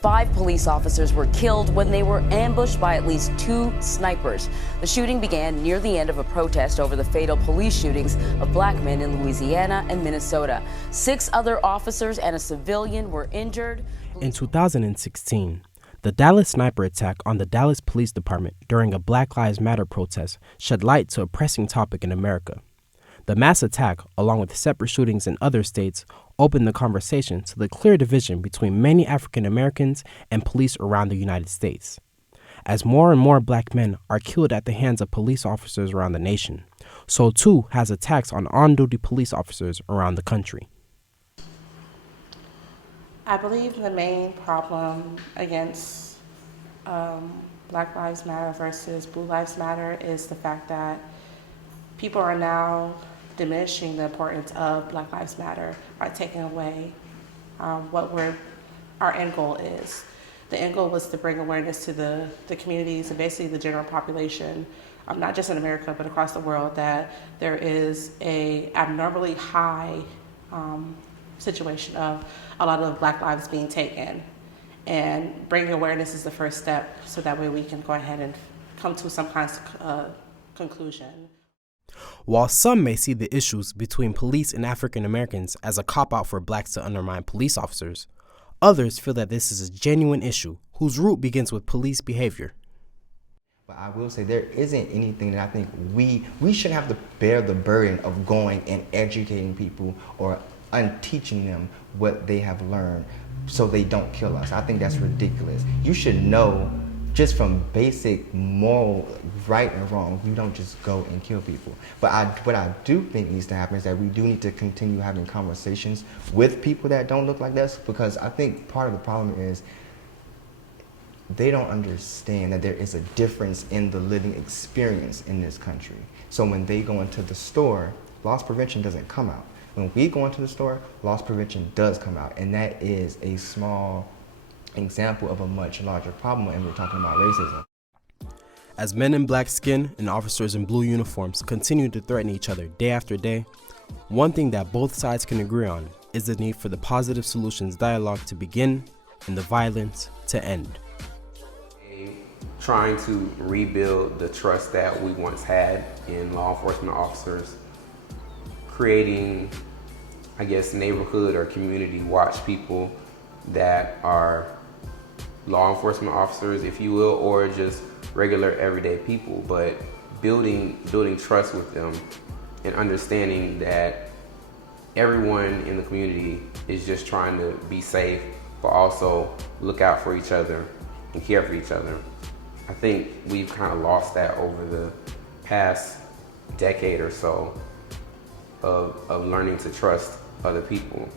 5 police officers were killed when they were ambushed by at least 2 snipers. The shooting began near the end of a protest over the fatal police shootings of black men in Louisiana and Minnesota. 6 other officers and a civilian were injured. In 2016, the Dallas sniper attack on the Dallas Police Department during a Black Lives Matter protest shed light to a pressing topic in America. The mass attack, along with separate shootings in other states, opened the conversation to the clear division between many African Americans and police around the United States. As more and more black men are killed at the hands of police officers around the nation, so too has attacks on on-duty police officers around the country. I believe the main problem against Black Lives Matter versus Blue Lives Matter is the fact that people are now diminishing the importance of Black Lives Matter by taking away what our end goal is. The end goal was to bring awareness to the communities and basically the general population, not just in America but across the world, that there is a abnormally high situation of a lot of Black lives being taken. And bringing awareness is the first step, so that way we can go ahead and come to some kind of conclusion. While some may see the issues between police and African Americans as a cop-out for blacks to undermine police officers, others feel that this is a genuine issue whose root begins with police behavior. But I will say there isn't anything that I think we shouldn't have to bear the burden of going and educating people or unteaching them what they have learned so they don't kill us. I think that's ridiculous. You should know just from basic moral right and wrong, you don't just go and kill people. But what I do think needs to happen is that we do need to continue having conversations with people that don't look like us, because I think part of the problem is they don't understand that there is a difference in the living experience in this country. So when they go into the store, loss prevention doesn't come out. When we go into the store, loss prevention does come out, and that is a small example of a much larger problem when we're talking about racism. As men in black skin and officers in blue uniforms continue to threaten each other day after day, one thing that both sides can agree on is the need for the positive solutions dialogue to begin and the violence to end. Trying to rebuild the trust that we once had in law enforcement officers, creating, I guess, neighborhood or community watch people that are law enforcement officers, if you will, or just regular everyday people, but building trust with them and understanding that everyone in the community is just trying to be safe, but also look out for each other and care for each other. I think we've kind of lost that over the past decade or so of learning to trust other people.